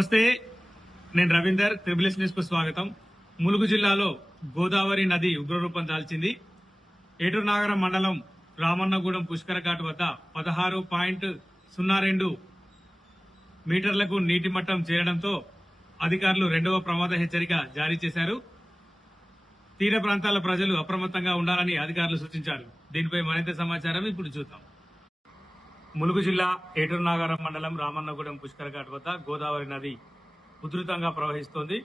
నమస్తే, నేను Ravinder. Triple news కు స్వాగతం. ములుగు జిల్లాలో గోదావరి నది ఉగ్రరూపం దాల్చింది. ఏటూరు నాగరం మండలం రామన్నగూడెం పుష్కర ఘాట్ వద్ద 16.02 మీటర్లకు నీటి మట్టం చేరడంతో అధికారులు రెండవ ప్రమాద హెచ్చరిక జారీ చేశారు. తీర ప్రాంతాల ప్రజలు అప్రమత్తంగా ఉండాలని అధికారులు సూచించారు. దీనిపై మరింత సమాచారం ఇప్పుడు చూద్దాం. ములుగు జిల్లా ఏటూరు నాగరం మండలం రామన్నగూడెం పుష్కర ఘాట్ వద్ద గోదావరి నది ఉధృతంగా ప్రవహిస్తోంది.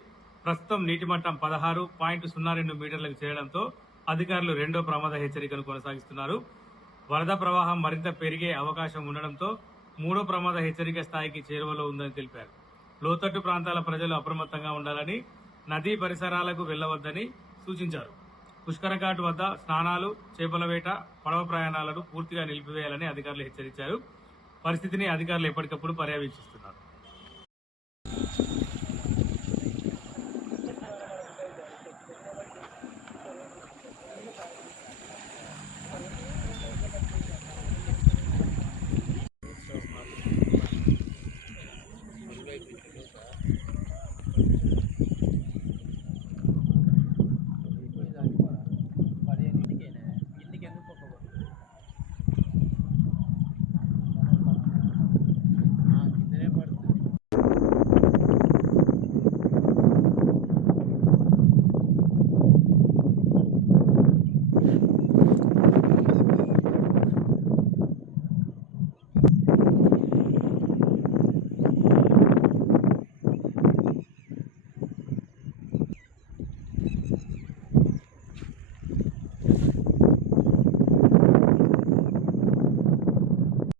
ప్రస్తుతం నీటి మట్టం 16.02 మీటర్లకు చేరడంతో అధికారులు రెండో ప్రమాద హెచ్చరికను కొనసాగిస్తున్నారు. వరద ప్రవాహం మరింత పెరిగే అవకాశం ఉండడంతో మూడో ప్రమాద హెచ్చరిక స్థాయికి చేరువలో ఉందని తెలిపారు. లోతట్టు ప్రాంతాల ప్రజలు అప్రమత్తంగా ఉండాలని, నదీ పరిసరాలకు వెళ్లవద్దని సూచించారు. పుష్కర ఘాట్ వద్ద స్నానాలు, చేపల వేట, పడవ ప్రయాణాలను పూర్తిగా నిలిపివేయాలని అధికారులు హెచ్చరించారు. పరిస్థితిని అధికారులు ఎప్పటికప్పుడు పర్యవేక్షిస్తున్నారు.